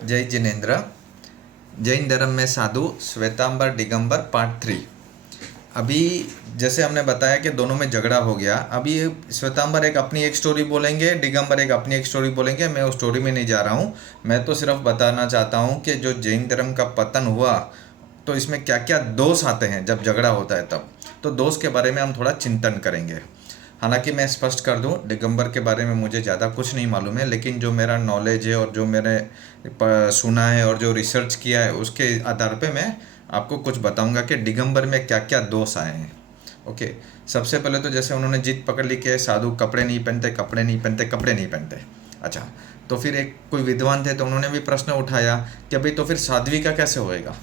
जय जिनेन्द्र। जैन धर्म में साधु श्वेतांबर दिगंबर पार्ट 3। अभी जैसे हमने बताया कि दोनों में झगड़ा हो गया। अभी श्वेतांबर अपनी एक स्टोरी बोलेंगे, दिगंबर अपनी एक स्टोरी बोलेंगे। मैं उस स्टोरी में नहीं जा रहा हूँ। मैं तो सिर्फ बताना चाहता हूँ कि जो जैन धर्म का पतन हुआ तो इसमें क्या क्या दोष आते हैं जब झगड़ा होता है तब। तो दोष के बारे में हम थोड़ा चिंतन करेंगे। हालांकि मैं स्पष्ट कर दूं, दिगंबर के बारे में मुझे ज़्यादा कुछ नहीं मालूम है, लेकिन जो मेरा नॉलेज है और जो मैंने सुना है और जो रिसर्च किया है उसके आधार पे मैं आपको कुछ बताऊंगा कि दिगंबर में क्या क्या दोष आए हैं। ओके। सबसे पहले तो जैसे उन्होंने जिद पकड़ ली कि साधु कपड़े नहीं पहनते, कपड़े नहीं पहनते, कपड़े नहीं पहनते। अच्छा, तो फिर एक कोई विद्वान थे तो उन्होंने भी प्रश्न उठाया कि भाई तो फिर साध्वी का कैसे होएगा।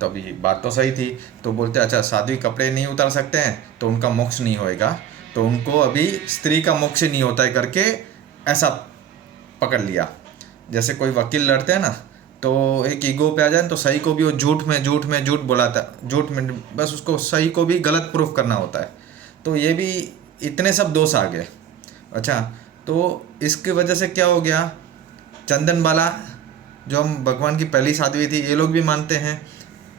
तभी बात तो सही थी। तो बोलते अच्छा साध्वी कपड़े नहीं उतार सकते हैं तो उनका मोक्ष नहीं होएगा, तो उनको अभी स्त्री का मोक्ष नहीं होता है करके ऐसा पकड़ लिया। जैसे कोई वकील लड़ते हैं ना, तो एक ईगो पे आ जाए तो सही को भी वो झूठ बोलाता है, झूठ में बस उसको सही को भी गलत प्रूफ करना होता है। तो ये भी इतने सब दोष आ गए। अच्छा, तो इसकी वजह से क्या हो गया, चंदन बाला जो हम भगवान की पहली साध्वी थी ये लोग भी मानते हैं,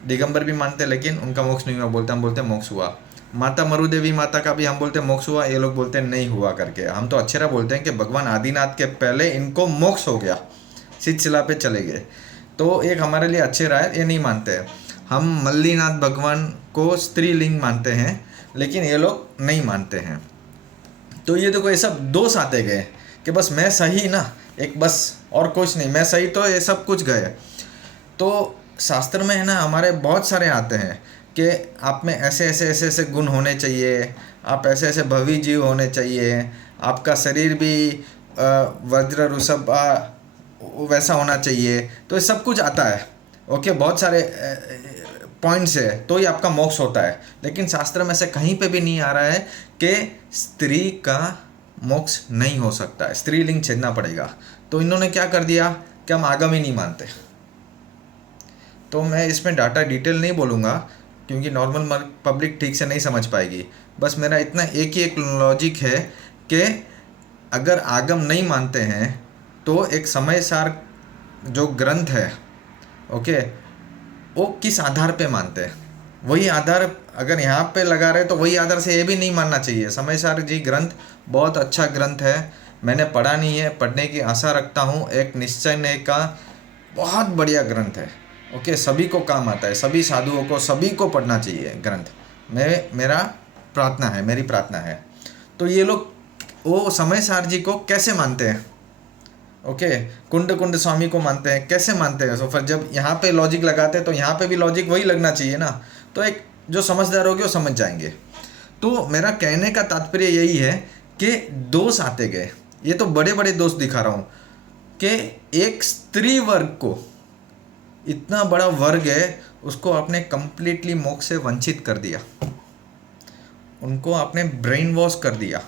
दिगंबर भी मानते हैं, लेकिन उनका मोक्ष नहीं हुआ। हम बोलते हैं मोक्ष हुआ। माता मरुदेवी माता का भी हम बोलते हैं मोक्ष हुआ, ये लोग बोलते हैं नहीं हुआ करके। हम तो अक्षरा बोलते हैं कि भगवान आदिनाथ के पहले इनको मोक्ष हो गया, शीतशिला पे चले गए। तो एक हमारे लिए अक्षरा है, ये नहीं मानते हैं। हम मल्लीनाथ भगवान को स्त्रीलिंग मानते हैं, लेकिन ये लोग नहीं मानते हैं। तो ये देखो ये सब दोष आते गए कि बस मैं सही ना, एक बस और कुछ नहीं, मैं सही तो ये सब कुछ गए। तो शास्त्र में है ना हमारे बहुत सारे आते हैं कि आप में ऐसे ऐसे ऐसे ऐसे गुण होने चाहिए, आप ऐसे ऐसे भवी जीव होने चाहिए, आपका शरीर भी वज्र ऋषभ वैसा होना चाहिए। तो ये सब कुछ आता है। ओके, बहुत सारे पॉइंट्स है तो ही आपका मोक्ष होता है। लेकिन शास्त्र में से कहीं पे भी नहीं आ रहा है कि स्त्री का मोक्ष नहीं हो सकता है, स्त्रीलिंग छेदना पड़ेगा। तो इन्होंने क्या कर दिया कि हम आगम ही नहीं मानते। तो मैं इसमें डाटा डिटेल नहीं बोलूँगा क्योंकि नॉर्मल पब्लिक ठीक से नहीं समझ पाएगी। बस मेरा इतना एक ही एक लॉजिक है कि अगर आगम नहीं मानते हैं तो एक समय सार जो ग्रंथ है, ओके, वो किस आधार पे मानते हैं, वही आधार अगर यहाँ पे लगा रहे तो वही आधार से ये भी नहीं मानना चाहिए। समय सार जी ग्रंथ बहुत अच्छा ग्रंथ है, मैंने पढ़ा नहीं है, पढ़ने की आशा रखता हूँ। एक निश्चय ने का बहुत बढ़िया ग्रंथ है। ओके, सभी को काम आता है, सभी साधुओं को सभी को पढ़ना चाहिए ग्रंथ। मेरी प्रार्थना है। तो ये लोग वो समय सार जी को कैसे मानते हैं, ओके, कुंड स्वामी को मानते हैं, कैसे मानते हैं। तो फिर जब यहाँ पे लॉजिक लगाते हैं तो यहाँ पे भी लॉजिक वही लगना चाहिए ना। तो एक जो समझदार होगी वो समझ जाएंगे। तो मेरा कहने का तात्पर्य यही है कि दोष आते गए। ये तो बड़े बड़े दोष दिखा रहा हूँ कि एक स्त्री वर्ग को, इतना बड़ा वर्ग है, उसको आपने कंप्लीटली मोक्ष से वंचित कर दिया, उनको आपने ब्रेन वॉश कर दिया।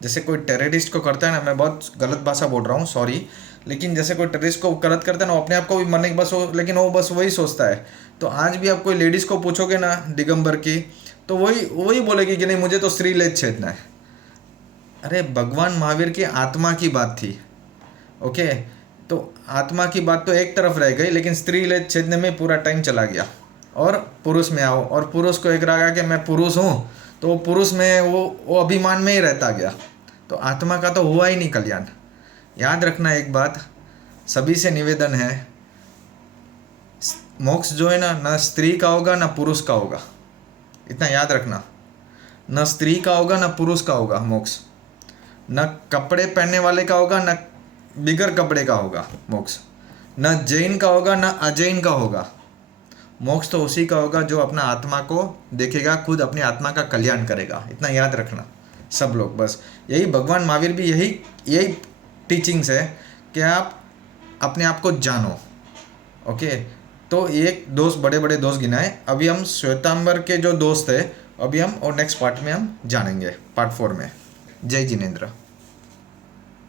जैसे कोई टेररिस्ट को करता है ना, मैं बहुत गलत भाषा बोल रहा हूँ सॉरी, लेकिन जैसे कोई टेररिस्ट को गलत करता है ना, वो अपने आप को भी मरने की बस हो, लेकिन वो बस वही सोचता है। तो आज भी आप कोई लेडीज़ को पूछोगे ना दिगंबर की, तो वही बोलेगी कि नहीं मुझे तो स्त्रीलेज छेदना है। अरे भगवान महावीर की आत्मा की बात थी, ओके, तो आत्मा की बात तो एक तरफ रह गई, लेकिन स्त्रीलेज छेदने में पूरा टाइम चला गया। और पुरुष में आओ, और पुरुष को एक रहा कि मैं पुरुष हूँ, तो वो पुरुष में वो अभिमान में ही रहता गया। तो आत्मा का तो हुआ ही नहीं कल्याण। याद रखना एक बात, सभी से निवेदन है, मोक्ष जो है ना स्त्री का होगा ना पुरुष का होगा, इतना याद रखना। न स्त्री का होगा ना पुरुष का होगा मोक्ष, न कपड़े पहनने वाले का होगा न बिगर कपड़े का होगा मोक्ष, न जैन का होगा न अजैन का होगा। मोक्ष तो उसी का होगा जो अपना आत्मा को देखेगा, खुद अपनी आत्मा का कल्याण करेगा। इतना याद रखना सब लोग। बस यही भगवान महावीर भी यही टीचिंग्स है कि आप अपने आप को जानो। ओके, तो एक दोस्त, बड़े बड़े दोस्त गिनाए। अभी हम श्वेतांबर के जो दोस्त है, अभी हम और नेक्स्ट पार्ट में हम जानेंगे, पार्ट 4 में। जय जिनेन्द्र।